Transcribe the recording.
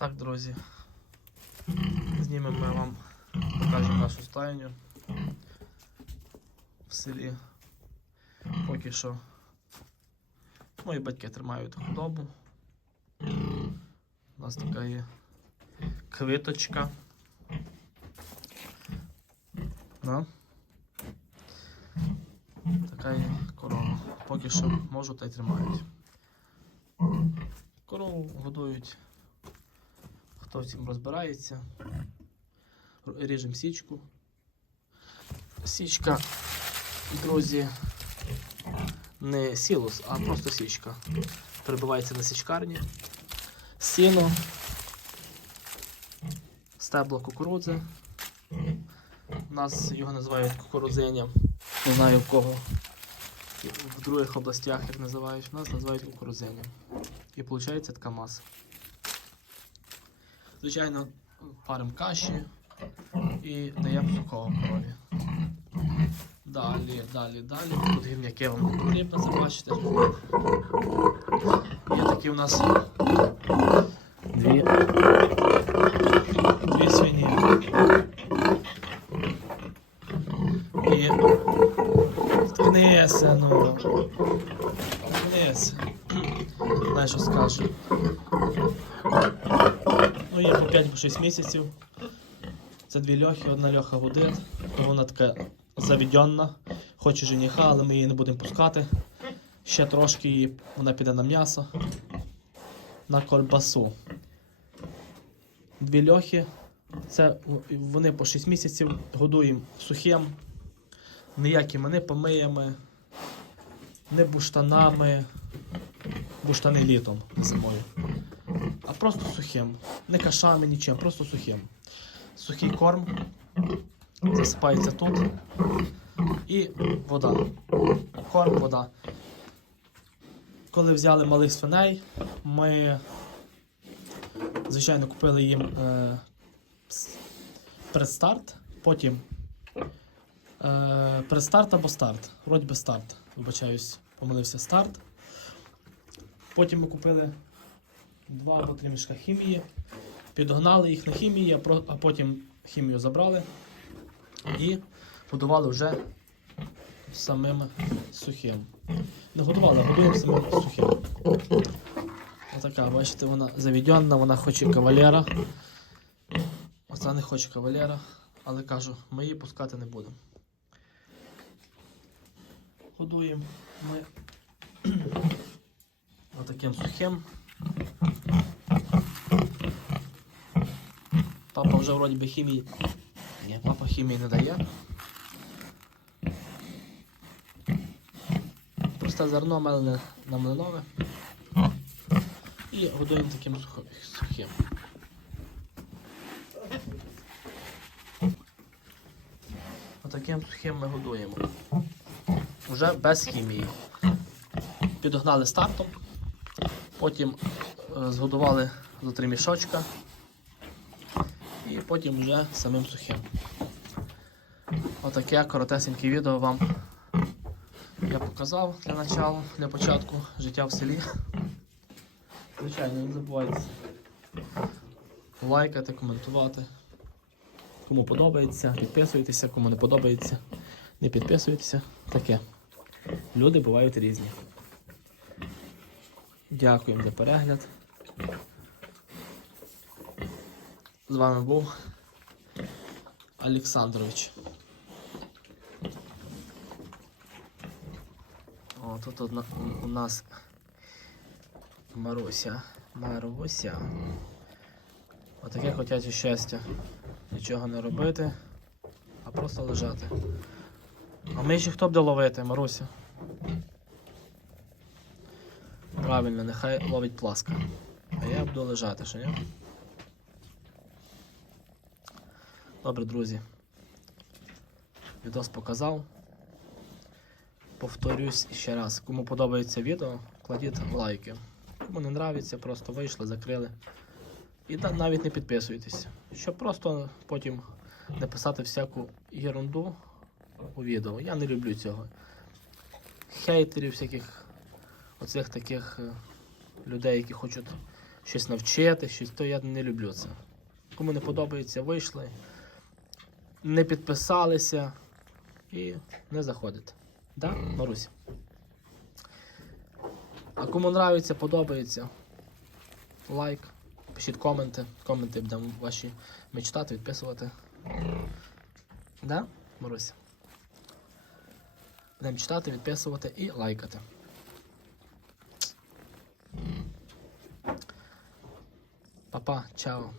Так, друзі. Знімемо ми вам, покажемо нашу стайню в селі. Поки що мої батьки тримають худобу. У нас така є квиточка. Да? Така є корова. Поки що можуть та й тримають. Корову годують. Хто в розбирається. Ріжемо січку. Січка, друзі, не сілос, а просто січка. Перебивається на січкарні. Сіно, стебло кукурудзи. У нас його називають кукурудзиням. Не знаю в кого. В других областях як називають, у нас називають кукурудзиням. І виходить така маса. Звичайно, паримо каші і даємо сухого корові. Далі, далі, далі. Тут гівняки вам не потрібно, це бачите. Є такі у нас дві, дві свині. І ткнися, ну. Ткнися. Знаєш, що скажу. Ну, є по 5-6 місяців. Це дві льохи, одна льоха гудить, то вона така заведенна, хоче жениха, але ми її не будемо пускати. Ще трошки і вона піде на м'ясо, на кольбасу. Дві льохи, це вони по 6 місяців годуємо сухим, ніякими не помиями, не буштанами, буштани літом зимою а просто сухим. Не кашами, нічим, просто сухим. Сухий корм засипається тут. І вода. Корм, вода. Коли взяли малих свиней, ми, звичайно, купили їм е, предстарт, потім е, предстарт або старт. Вроді би старт. Вибачаюсь, помилився старт. Потім ми купили два або три мішка хімії, підогнали їх на хімії, а потім хімію забрали і годували вже самим сухим. Не годували, а годуємо самим сухим. Отака, бачите, вона заведена, вона хоче кавалера. Оця не хоче кавалера, але кажу, ми її пускати не будемо. Годуємо ми отаким сухим. Папа вже вроді би хімії. Ні, папа хімії не дає. Просте зерно мелене на млинове. І годуємо таким сухим. Отаким сухим ми годуємо. Вже без хімії. Підогнали стартом, потім е, згодували за три мішочка і потім вже самим сухим. Отаке коротесеньке відео вам я показав для начала, для початку життя в селі. Звичайно, не забувайте лайкати, коментувати. Кому подобається, підписуйтеся, кому не подобається, не підписуйтеся. Таке. Люди бувають різні. Дякуємо за перегляд. З вами був Олександрович. О, тут одна, у нас Маруся. Маруся. Отаке хотять щастя. Нічого не робити, а просто лежати. А ми ще хто буде ловити, Маруся? Правильно, нехай ловить пласка. А я буду лежати, що ні? Добре, друзі. Відос показав. Повторюсь ще раз. Кому подобається відео, кладіть лайки. Кому не подобається, просто вийшли, закрили. І навіть не підписуйтесь. Щоб просто потім не писати всяку ерунду у відео. Я не люблю цього. Хейтерів, всяких оцих таких е, людей, які хочуть щось навчити, щось, то я не люблю це. Кому не подобається, вийшли, не підписалися і не заходите. Да, Марусь? А кому нравиться, подобається, лайк, пишіть коменти. Коменти будемо ваші ми читати, відписувати. Да, Маруся? Будемо читати, відписувати і лайкати. Папа, чао.